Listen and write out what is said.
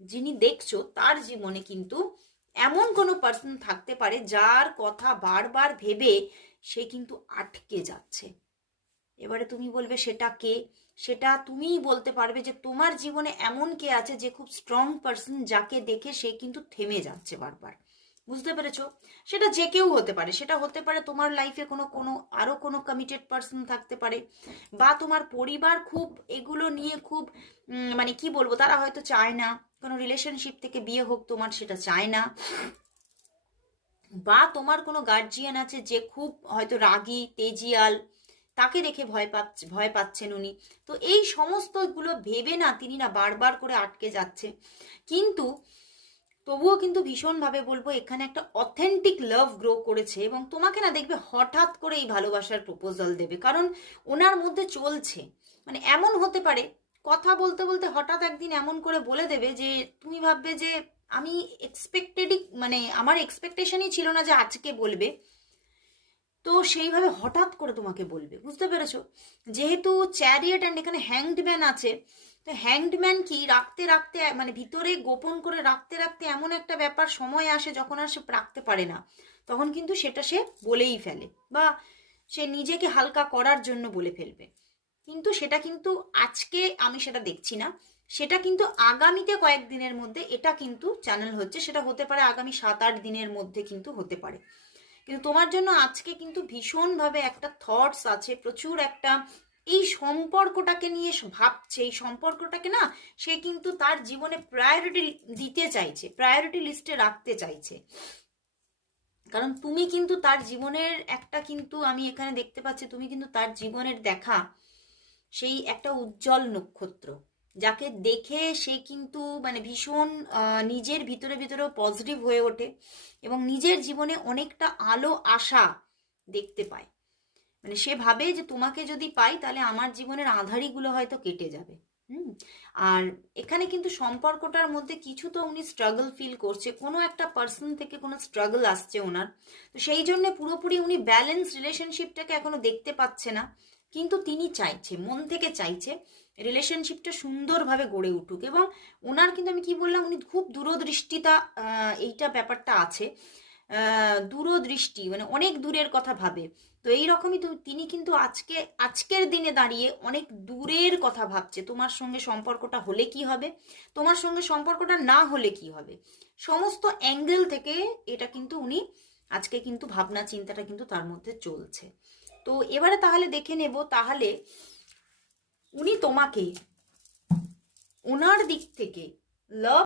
যিনি দেখছো তার জীবনে কিন্তু এমন কোনো পার্সন থাকতে পারে যার কথা বারবার ভেবে সে কিন্তু আটকে যাচ্ছে। এবারে তুমি বলবে সেটা কে, সেটা তুমিই বলতে পারবে যে তোমার জীবনে এমন কে আছে যে খুব স্ট্রং পার্সন, যাকে দেখে সে কিন্তু থেমে যাচ্ছে বারবার। বুঝতে পেরেছো? সেটা যে কেউ হতে পারে, সেটা হতে পারে তোমার লাইফে কোনো কোনো আরো কোনো কমিটেড পার্সন থাকতে পারে, বা তোমার পরিবার খুব এগুলো নিয়ে খুব মানে কি বলবো, তারা হয়তো চায় না কোনো রিলেশনশিপ থেকে বিয়ে হোক, তোমার সেটা চায় না, বা তোমার কোনো গার্জিয়ান আছে যে খুব হয়তো রাগী তেজিয়াল, তাকে দেখে ভয় পাচ্ছেন উনি। তো এই সমস্তগুলো ভেবে না তিনি না বারবার করে আটকে যাচ্ছে। কিন্তু তবুও কিন্তু ভীষণভাবে বলবো এখানে একটা অথেন্টিক লাভ গ্রো করেছে, এবং তোমাকে না দেখবে হঠাৎ করে এই ভালোবাসার প্রপোজাল দেবে, কারণ ওনার মধ্যে চলছে। মানে এমন হতে পারে কথা বলতে বলতে হঠাৎ একদিন এমন করে বলে দেবে যে তুমি ভাববে যে আমি এক্সপেক্টেডই, মানে আমার এক্সপেকটেশনই ছিল না যে আজকে বলবে, তো সেইভাবে হঠাৎ করে তোমাকে বলবে। বুঝতে পেরেছো? যেহেতু চ্যারিয়েট অ্যান্ড এখানে হ্যাংডম্যান আছে, তো হ্যাংডম্যান কি রাখতে রাখতে মানে ভিতরে গোপন করে রাখতে রাখতে এমন একটা ব্যাপার সময় আসে যখন আর সে রাখতে পারে না, তখন কিন্তু সেটা সে বলেই ফেলে, বা সে নিজেকে হালকা করার জন্য বলে ফেলবে। কিন্তু সেটা কিন্তু আজকে আমি সেটা দেখছি না, সেটা কিন্তু আগামীতে কয়েকদিনের মধ্যে এটা কিন্তু চ্যানেল হচ্ছে, সেটা হতে পারে আগামী 7-8 দিনের মধ্যে কিন্তু হতে পারে। কিন্তু তোমার জন্য আজকে কিন্তু ভীষণভাবে একটা থটস আছে, প্রচুর একটা এই সম্পর্কটাকে নিয়ে ভাবছে, এই সম্পর্কটাকে না সে কিন্তু তার জীবনে প্রায়োরিটি দিতে চাইছে, প্রায়োরিটি লিস্টে রাখতে চাইছে। কারণ তুমি কিন্তু তার জীবনের একটা, কিন্তু আমি এখানে দেখতে পাচ্ছি তুমি কিন্তু তার জীবনের দেখা সেই একটা উজ্জ্বল নক্ষত্র, যাকে দেখে সে কিন্তু মানে ভীষণ নিজের ভিতরে ভিতরেও পজিটিভ হয়ে ওঠে, এবং নিজের জীবনে অনেকটা আলো আশা দেখতে পায়। মানে সে ভাবে যে তোমাকে যদি পাই তাহলে আমার জীবনের আঁধারিগুলো হয়তো কেটে যাবে। হুম। আর এখানে কিন্তু সম্পর্কটার মধ্যে কিছু তো উনি স্ট্রাগল ফিল করছে, কোনো একটা পার্সন থেকে কোনো স্ট্রাগল আসছে ওনার, তো সেই জন্য পুরোপুরি উনি ব্যালেন্স রিলেশনশিপটাকে এখনো দেখতে পাচ্ছে না। কিন্তু তিনি চাইছে, মন থেকে চাইছে রিলেশনশিপটা সুন্দরভাবে গড়ে উঠুক, এবং ওনার কিন্তু আমি কি বললাম, উনি খুব দূরদৃষ্টিতা, এইটা ব্যাপারটা আছে, দূরদৃষ্টি, মানে অনেক দূরের কথা ভাবে। তো এইরকমই তিনি কিন্তু আজকের দিনে দাঁড়িয়ে অনেক দূরের কথা ভাবছে, তোমার সঙ্গে সম্পর্কটা হলে কি হবে, তোমার সঙ্গে সম্পর্কটা না হলে কি হবে, সমস্ত অ্যাঙ্গেল থেকে এটা কিন্তু উনি আজকে কিন্তু ভাবনা চিন্তাটা কিন্তু তার মধ্যে চলছে। তো এবারে তাহলে দেখে নেব, তাহলে উনি তোমাকে ওনার দিক থেকে লাভ